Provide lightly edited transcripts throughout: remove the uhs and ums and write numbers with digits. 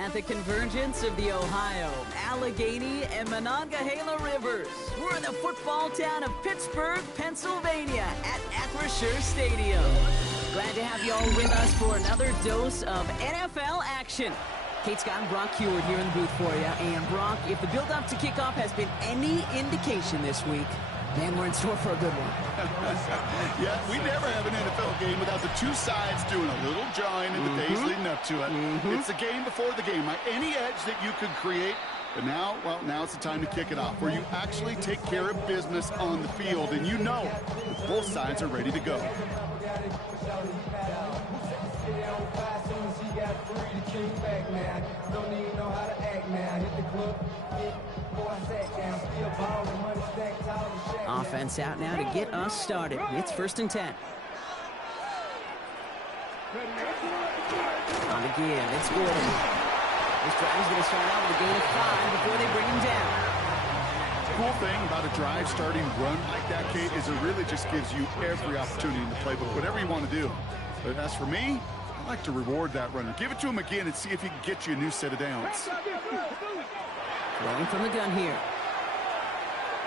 At the convergence of the Ohio, Allegheny, and Monongahela Rivers, we're in the football town of Pittsburgh, Pennsylvania at Acrisure Stadium. Glad to have you all with us for another dose of NFL action. Kate Scott and Brock Heward here in the booth for you. And Brock, if the build-up to kickoff has been any indication this week, man, we're in store for a good one. Yeah, we never have an NFL game without the two sides doing a little jawing in the days leading up to it. It's the game before the game. Any edge that you could create, but now, well, now it's the time to kick it off, where you actually take care of business on the field, and you know that both sides are ready to go. Offense out now to get us started. It's 1st and 10. On the give, it's Gordon. This drive is going to start out with a gain of 5 before they bring him down. The cool thing about a drive starting run like that, Kate, is it really just gives you every opportunity in the playbook, whatever you want to do. But as for me, I like to reward that runner. Give it to him again and see if he can get you a new set of downs. Throwing from the gun here.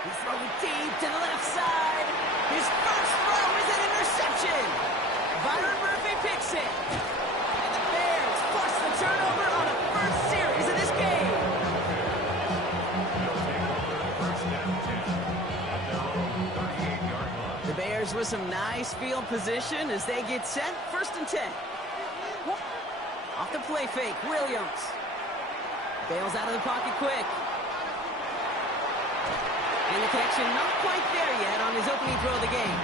He's throwing deep to the left side. His first throw is an interception. Byron Murphy picks it. And the Bears force the turnover on a first series of this game. The Bears with some nice field position as they get set. 1st and 10. Off the play fake, Williams. Bails out of the pocket quick. And the connection not quite there yet on his opening throw of the game.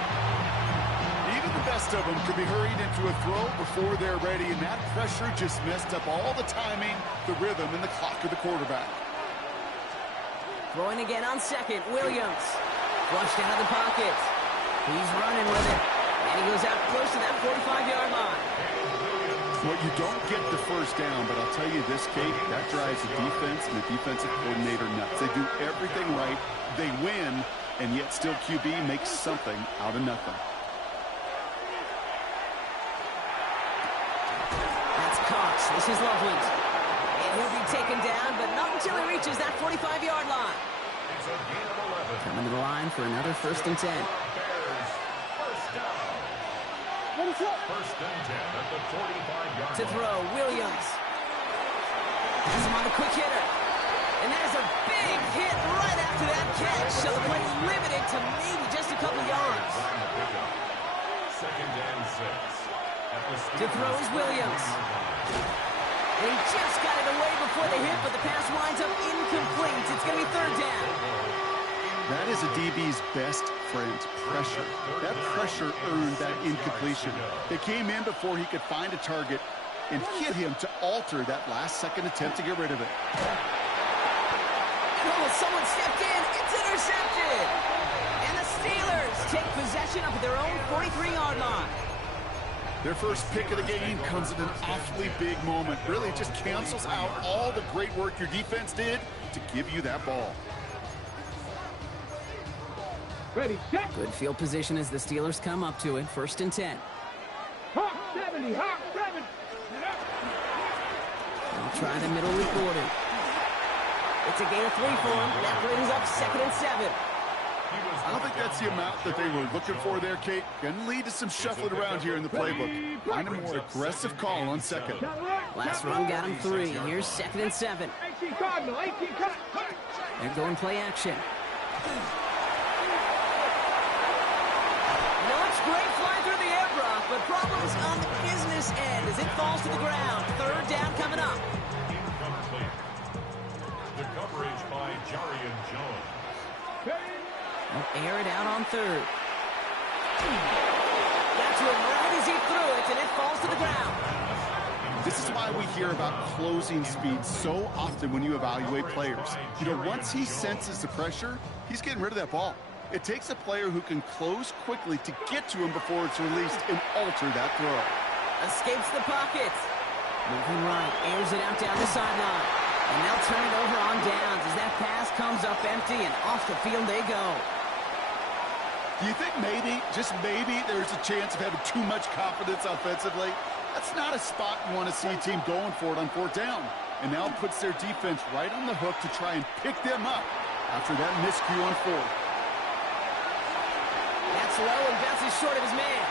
Even the best of them could be hurried into a throw before they're ready, and that pressure just messed up all the timing, the rhythm, and the clock of the quarterback. Throwing again on 2nd, Williams. Flushed out of the pocket. He's running with it. And he goes out close to that 45-yard line. Well, you don't get the first down, but I'll tell you this, Kate, that drives the defense and the defensive coordinator nuts. They do everything right. They win, and yet still QB makes something out of nothing. That's Cox. This is Loveland. And he'll be taken down, but not until he reaches that 45-yard line. Coming to the line for another 1st and 10. First and 10 at the 45-yard to throw, Williams. Has him on the quick hitter. And there's a big hit right after that catch. So the play's limited to maybe just a couple yards. Second and 6. To throw is Williams. He just got it away before the hit, but the pass winds up incomplete. It's going to be 3rd down. That is a DB's best friend, pressure. That pressure earned that incompletion. They came in before he could find a target and hit him to alter that last-second attempt to get rid of it. Oh, someone stepped in. It's intercepted. And the Steelers take possession up at their own 43-yard line. Their first pick of the game comes at an awfully big moment. Really just cancels out all the great work your defense did to give you that ball. Ready, set. Good field position as the Steelers come up to it. 1st and 10. Hawk 70, Hawk 7. They'll try the middle with Gordon. It's a gain of 3 for him. That brings up 2nd and 7. I don't think that's the amount that they were looking for there, Kate. Going to lead to some shuffling around here in the playbook. Find a more aggressive call on 2nd. Last run got him 3. Here's 2nd and 7. 18 Cardinal, 18 cut. They're going play action. Great fly through the air, Brock, but problems on the business end as it falls to the ground. 3rd down coming up. Incomplete. The coverage by Jarian Jones. They'll air it out on 3rd. Got to him right as he threw it, and it falls to the ground. This is why we hear about closing speed so often when you evaluate players. You know, once he senses the pressure, he's getting rid of that ball. It takes a player who can close quickly to get to him before it's released and alter that throw. Escapes the pocket. Moving right, airs it out down the sideline. And they'll turn it over on downs as that pass comes up empty and off the field they go. Do you think maybe, just maybe, there's a chance of having too much confidence offensively? That's not a spot you want to see a team going for it on 4th down. and now puts their defense right on the hook to try and pick them up after that miscue on 4. That's low and bounces short of his man.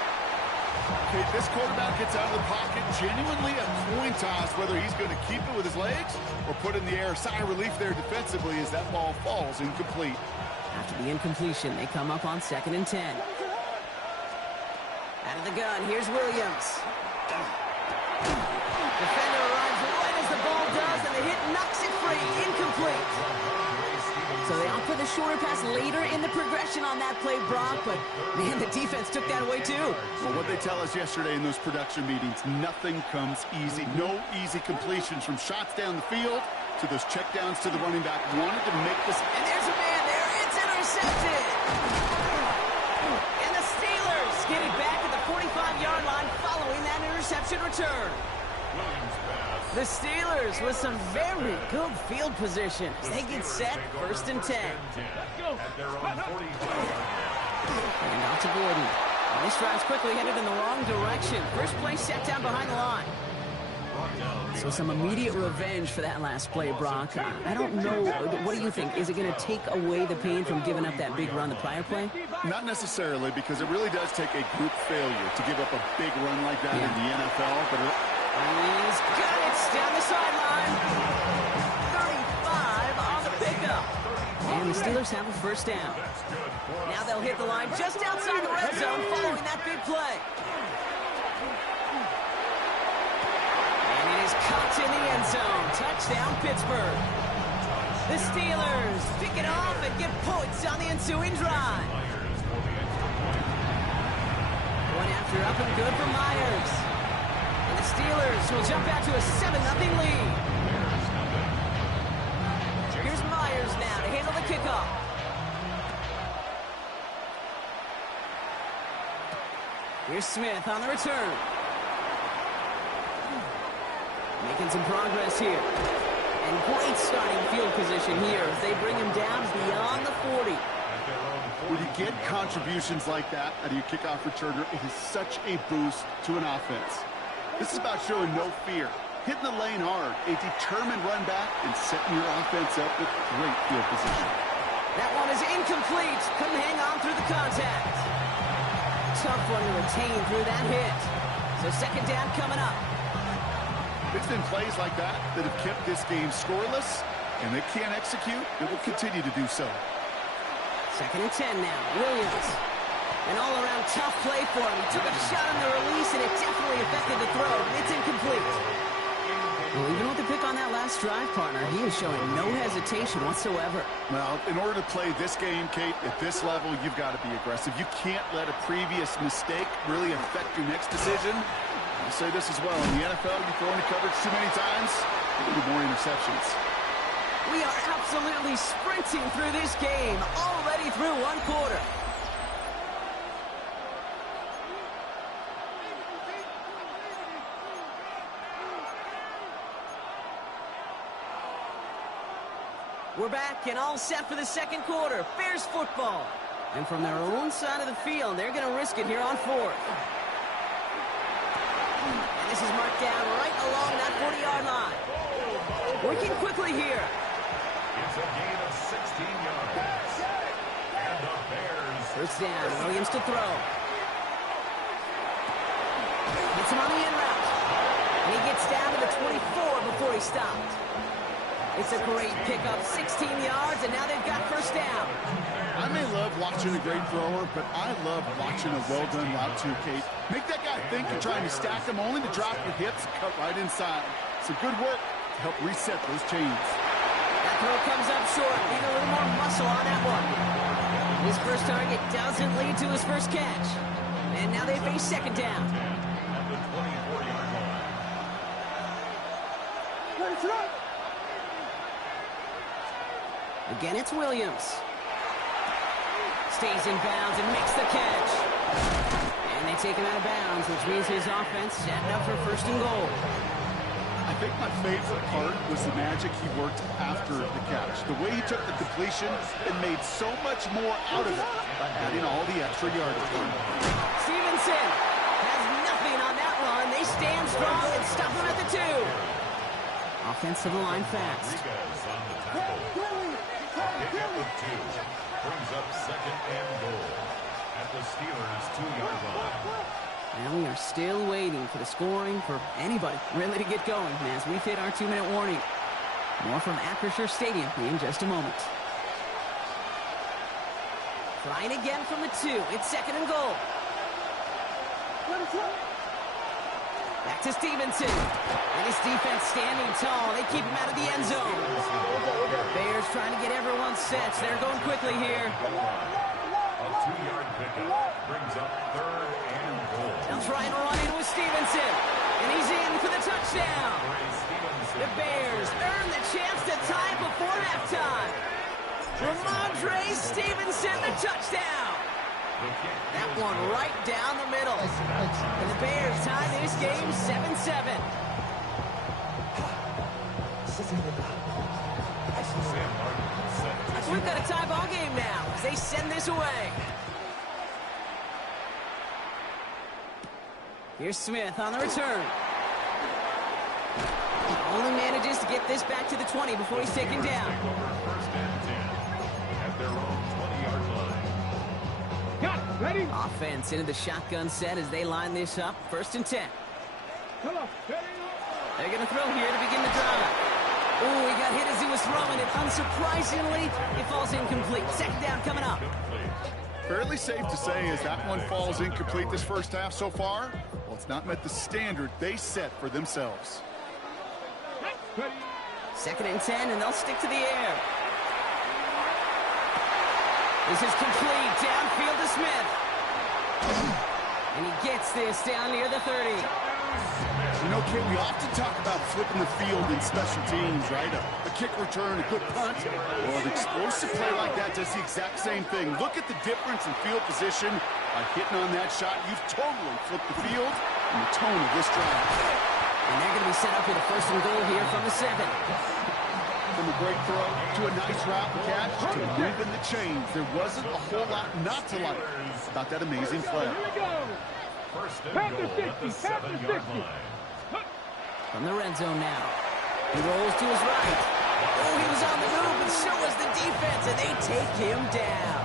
Okay, this quarterback gets out of the pocket, genuinely a coin toss whether he's going to keep it with his legs or put it in the air. Sigh of relief there defensively as that ball falls incomplete. After the incompletion, they come up on 2nd and 10. Out of the gun, here's Williams. Defender arrives right as the ball does, and the hit knocks it free. Incomplete. So they opt for the shorter pass later in the progression on that play, Brock, but, man, the defense took that away, too. Well, what they tell us yesterday in those production meetings, nothing comes easy. No easy completions from shots down the field to those checkdowns to the running back. Wanted to make this. And there's a man there. It's intercepted. And the Steelers get it back at the 45-yard line following that interception return. The Steelers with some very good field position as they get set 1st and 10. And out to Gordon. Well, this drive's quickly headed in the wrong direction. First play set down behind the line. So some immediate revenge for that last play, Brock. I don't know. What do you think? Is it going to take away the pain from giving up that big run the prior play? Not necessarily, because it really does take a group failure to give up a big run like that in the NFL. But he's got it down the sideline. 35 on the pickup. And the Steelers have a first down. Now they'll hit the line just outside the red zone following that big play. And it is caught in the end zone. Touchdown, Pittsburgh. The Steelers pick it off and get points on the ensuing drive. One after up and good for Myers. And the Steelers will jump out to a 7-0 lead. Here's Myers now to handle the kickoff. Here's Smith on the return. Making some progress here. And great starting field position here as they bring him down beyond the 40. when you get contributions like that out of your kickoff returner, it is such a boost to an offense. This is about showing no fear, hitting the lane hard, a determined run back, and setting your offense up with great field position. That one is incomplete. Couldn't hang on through the contact. Tough one to retain through that hit. So second down coming up. It's been plays like that that have kept this game scoreless, and they can't execute. It will continue to do so. Second and 10 now. Williams. An all-around tough play for him. He took a shot on the release, and it definitely affected the throw. It's incomplete. Well, even with the pick on that last drive, partner, he is showing no hesitation whatsoever. Well, in order to play this game, Kate, at this level, you've got to be aggressive. You can't let a previous mistake really affect your next decision. I'll say this as well. In the NFL, you throw into coverage too many times, there'll be more interceptions. We are absolutely sprinting through this game, already through one quarter. We're back and all set for the second quarter. Bears football. And from their own side of the field, they're going to risk it here on fourth. And this is marked down right along that 40-yard line. Working quickly here. It's a gain of 16 yards. And the Bears. First down, Williams to throw. Gets him on the in route. And he gets down to the 24 before he stopped. It's a great pickup, 16 yards, and now they've got first down. I may love watching a great thrower, but I love watching a well-done route too, Kate. Make that guy think you're trying to stack him, only to drop your hips and cut right inside. Some good work to help reset those chains. That throw comes up short. Need a little more muscle on that one. His first target doesn't lead to his first catch. And now they face second down. At the 24-yard line. Again, it's Williams. Stays in bounds and makes the catch. And they take him out of bounds, which means his offense setting up for first and goal. I think my favorite part was the magic he worked after the catch. The way he took the completion and made so much more out of it by adding all the extra yardage. Stevenson has nothing on that run. They stand strong and stop him at the 2. Offense to the line fast. Rodriguez on the tackle. Pick up of 2. Brings up second and goal at the Steelers' 2-yard line. And we are still waiting for the scoring for anybody really to get going as we've hit our 2-minute warning. More from Acrisure Stadium in just a moment. Trying again from the 2. It's second and goal. Back to Stevenson. And his defense standing tall. They keep him out of the end zone. Bears trying to get everyone set. They're going quickly here. A 2-yard pickup brings up third and goal. They'll try and run in with Stevenson. And he's in for the touchdown. The Bears earn the chance to tie before halftime. Ramondre Stevenson, the touchdown. That one right down the middle. And the Bears tie this game 7-7. We've got a tie ball game now as they send this away. Here's Smith on the return. Only manages to get this back to the 20 before he's taken down. First and 10 at their own 20-yard line. Got ready. Offense into the shotgun set as they line this up. First and 10. Come on. Ready. They're going to throw here to begin the drive. Oh, he got hit as he was throwing it. Unsurprisingly, it falls incomplete. Second down coming up. Fairly safe to say as that one falls incomplete this first half so far. Well, it's not met the standard they set for themselves. Ready. Second and 10, and they'll stick to the air. This is complete. Downfield to Smith. And he gets this down near the 30. You know, Kate, we often talk about flipping the field in special teams, right? A kick return, a good punt. Well, an explosive play like that does the exact same thing. Look at the difference in field position. By hitting on that shot, you've totally flipped the field and the tone of this drive. And they're going to be set up with a first and goal here from the 7. From a great throw to a nice route and catch to moving the chains. There wasn't a whole lot not to like about that amazing play. Here we go. First and Past the goal at the 60, past the 7-yard 60. line. From the red zone now. He rolls to his right. Oh, he was on the move, but so was the defense, and they take him down.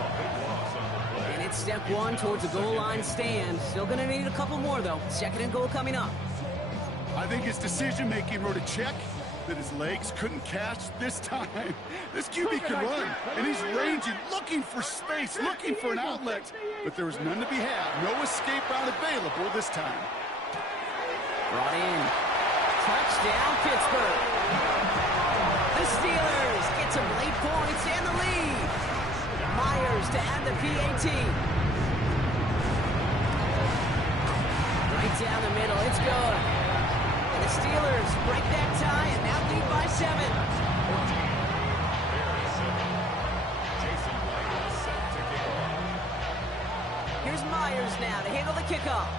And it's step 1 towards the goal line stand. Still going to need a couple more, though. Second and goal coming up. I think his decision-making wrote a check that his legs couldn't catch this time. This QB can run, and he's ranging, looking for space, looking for an outlet. But there was none to be had. No escape route available this time. Brought in. Touchdown, Pittsburgh. The Steelers get some late points and the lead. Myers to add the PAT. Right down the middle. It's good. And the Steelers break that tie and now lead by 7. Jason White is set to kick off. Here's Myers now to handle the kickoff.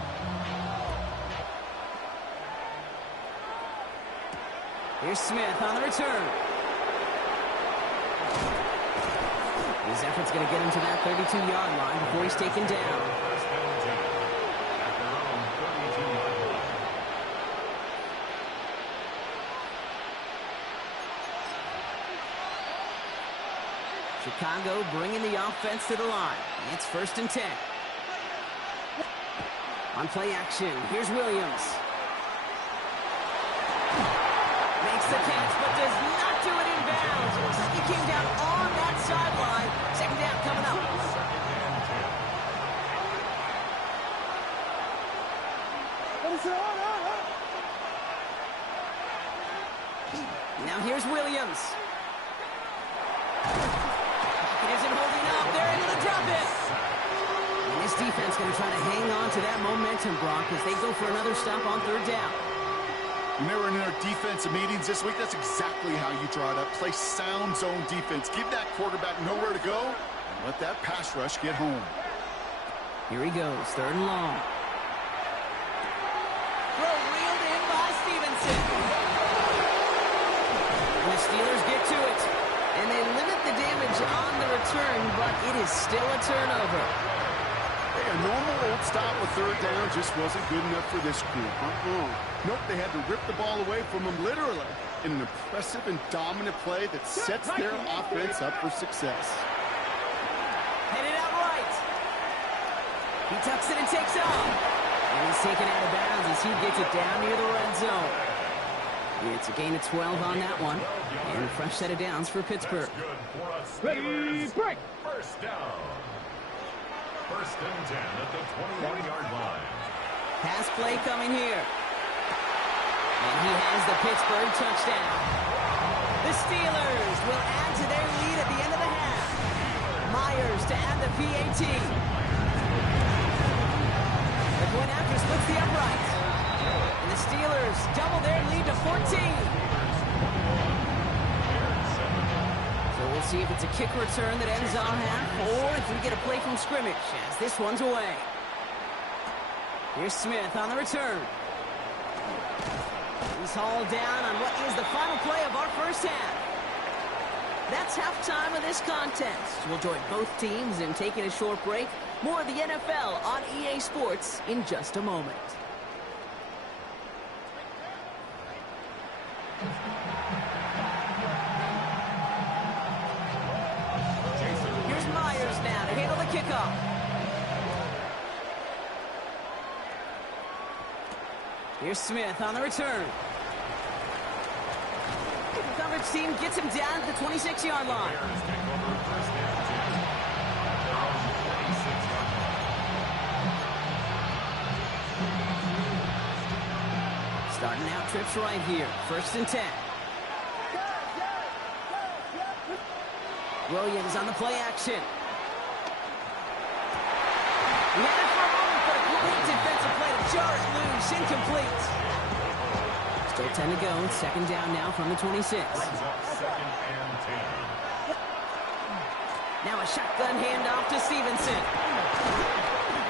Here's Smith on the return. His effort's going to get him to that 32-yard line before he's taken down. First and 10 at their own 32-yard line. Chicago bringing the offense to the line. It's first and 10. On play action, here's Williams. Makes the catch, but does not do it in bounds. It looks like he came down on that sideline. Second down coming up. Now here's Williams. It isn't holding up. They're able to drop it. And this defense going to try to hang on to that momentum, Brock, as they go for another stop on third down. When they were in our defensive meetings this week, that's exactly how you draw it up. Play sound zone defense. Give that quarterback nowhere to go and let that pass rush get home. Here he goes, third and long. Throw reeled in by Stevenson. And the Steelers get to it. And they limit the damage on the return, but it is still a turnover. Hey, a normal old stop with third down just wasn't good enough for this group. Nope, they had to rip the ball away from them literally in an impressive and dominant play that sets their offense up for success. Headed out right. He tucks it and takes off. And he's taken out of bounds as he gets it down near the red zone. It's a gain of 12 on that one. And a fresh set of downs for Pittsburgh. Ready, break. First down. First and 10 at the 21-yard line. Pass play coming here. And he has the Pittsburgh touchdown. The Steelers will add to their lead at the end of the half. Myers to add the PAT. The point after splits the uprights. And the Steelers double their lead to 14. So we'll see if it's a kick return that ends our half, or if we get a play from scrimmage as this one's away. Here's Smith on the return. He's hauled down on what is the final play of our first half. That's halftime of this contest. We'll join both teams in taking a short break. More of the NFL on EA Sports in just a moment. Here's Myers now to handle the kickoff. Here's Smith on the return. The coverage team gets him down at the 26-yard line. Starting out trips right here. First and 10. Williams on the play action. He had it for a moment, but a great defensive play to jar it loose. Incomplete. Still 10 to go. Second down now from the 26. Now a shotgun handoff to Stevenson.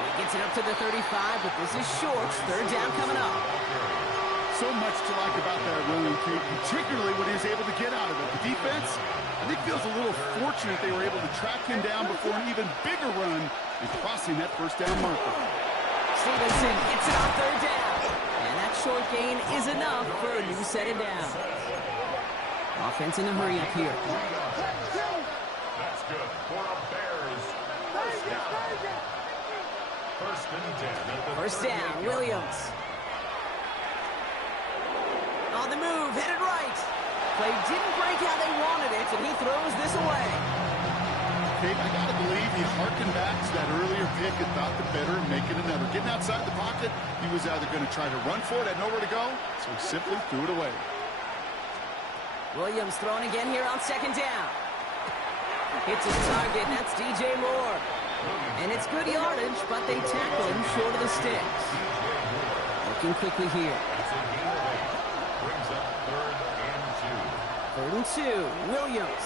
He gets it up to the 35, but this is short. Third down coming up. So much to like about that run, Kate, particularly what he was able to get out of it. The defense, I think, feels a little fortunate they were able to track him down before an even bigger run and crossing that first down marker. Stevenson gets it on third down. And that short gain is enough for a new set of downs. Offense in a hurry up here. That's good for a Bears. First down. First and 10. First down, Williams. On the move, headed right. Play didn't break how they wanted it, and he throws this away. Kate, I got to believe he harkened back to that earlier pick and thought the better and making another. Getting outside the pocket, he was either going to try to run for it, had nowhere to go, so he simply threw it away. Williams throwing again here on second down. Hits his target, and that's DJ Moore. And it's good yardage, but they tackle him short of the sticks. Looking quickly here. Brings up Third and two, Williams.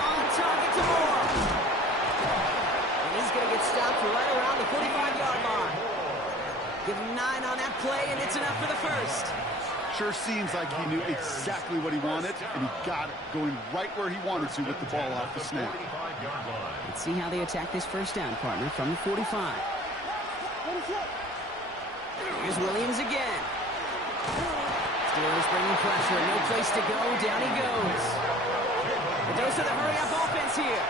On target to Moore. And he's going to get stopped right around the 45-yard line. Give him 9 on that play, and it's enough for the first. Sure seems like he knew exactly what he wanted, and he got it going right where he wanted to with the ball off the snap. Let's see how they attack this first down, partner, from the 45. Here's Williams again. Steelers bringing pressure, no place to go, down he goes. The dose of the hurry-up offense here.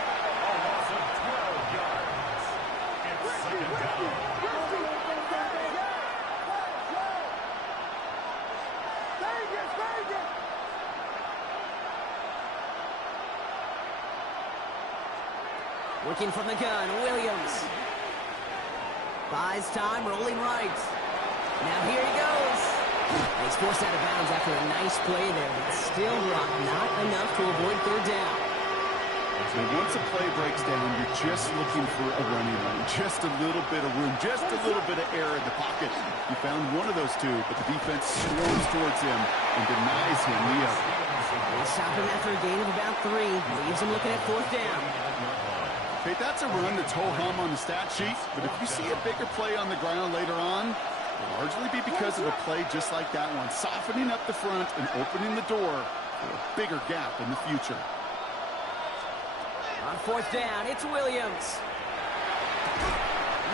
Working from the gun, Williams. Buys time, rolling right. Now here he goes. He's forced out of bounds after a nice play there, but still not enough to avoid third down. So once a play breaks down, you're just looking for a running lane, just a little bit of room, just a little bit of air in the pocket. He found one of those two, but the defense swarms towards him and denies him the other. They stop him after a gain of about 3. Leaves him looking at fourth down. Okay, that's a run that's ho-hum on the stat sheet, but if you see a bigger play on the ground later on, it'll largely be because of a play just like that one, softening up the front and opening the door for a bigger gap in the future. On fourth down, it's Williams.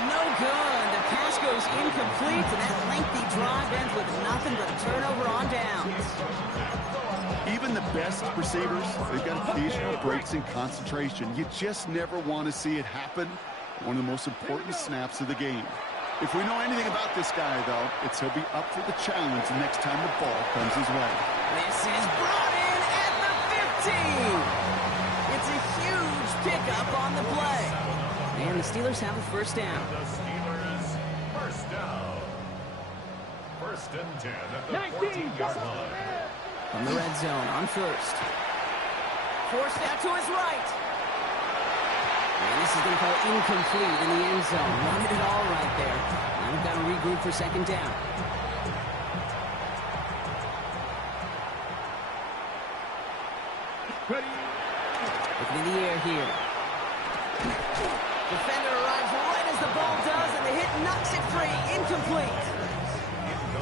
No good. The pass goes incomplete, and that lengthy drive ends with nothing but a turnover on downs. Even the best receivers, they've got occasional breaks in concentration. You just never want to see it happen. One of the most important snaps of the game. If we know anything about this guy, though, it's he'll be up for the challenge the next time the ball comes his way. This is brought in at the 15. It's a huge pickup on the play. And the Steelers have a first down. The Steelers first down. First and 10 at the 14-yard line. From the red zone on first. Forced out to his right. And this is going to fall incomplete in the end zone. Wanted it all right there. Now we've got to regroup for second down. Ready. Looking in the air here. Defender arrives right as the ball does, and the hit knocks it free. Incomplete.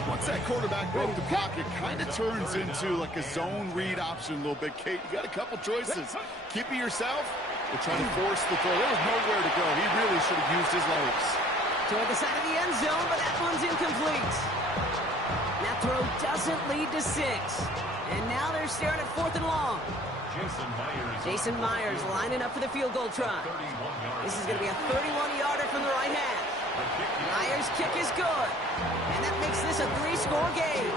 Once that quarterback broke the pocket, kind of turns into like a zone read option a little bit. Kate, you got a couple choices. Keep it yourself or try to force the throw. There was nowhere to go. He really should have used his legs. Toward the side of the end zone, but that one's incomplete. That throw doesn't lead to 6. And now they're staring at 4th and long. Jason Myers lining up for the field goal try. This is going to be a 31-yarder from the right half. Myers' kick is good. And that makes this a 3-score game.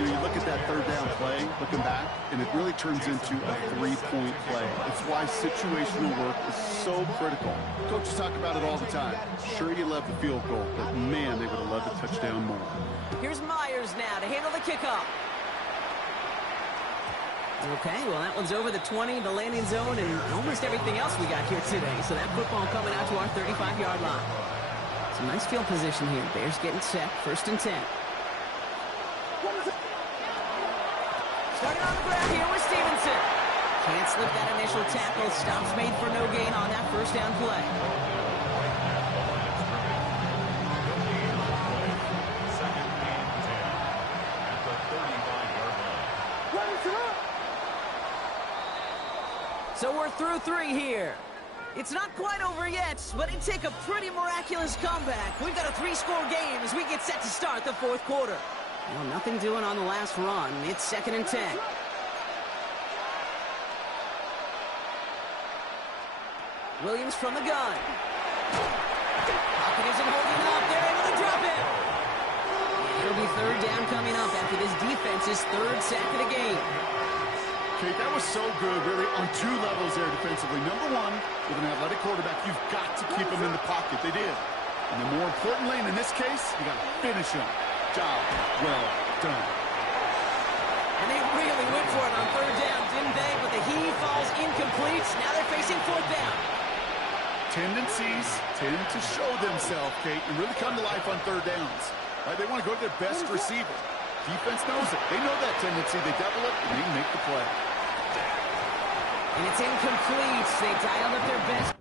You look at that third down play, looking back, and it really turns into a 3-point play. It's why situational work is so critical. Coaches talk about it all the time. Sure, you love the field goal, but man, they would have loved a touchdown more. Here's Myers now to handle the kickoff. Okay, well, that one's over the 20, the landing zone, and almost everything else we got here today. So that football coming out to our 35-yard line. Some nice field position here. Bears getting set, 1st and 10. Starting on the ground here with Stevenson. Can't slip that initial tackle. Stops made for no gain on that first down play. Second and 10 at the 35-yard line. So we're through 3 here. It's not quite over yet, but it'd take a pretty miraculous comeback. We've got a 3-score game as we get set to start the 4th quarter. Well, nothing doing on the last run. It's 2nd and 10. Williams from the gun. Pocket isn't holding up. They're able to drop it. It'll be 3rd down coming up after this defense's 3rd sack of the game. Kate, that was so good, really, on 2 levels there defensively. Number 1, with an athletic quarterback, you've got to keep him in the pocket. They did. And then more importantly, and in this case, you got to finish him. Job well done. And they really went for it on 3rd down, didn't they? But the heave falls incomplete. Now they're facing 4th down. Tendencies tend to show themselves, Kate, and really come to life on 3rd downs. Right? They want to go to their best receiver. Defense knows it. They know that tendency. They double it, and they make the play. And it's incomplete. They dialed up their best.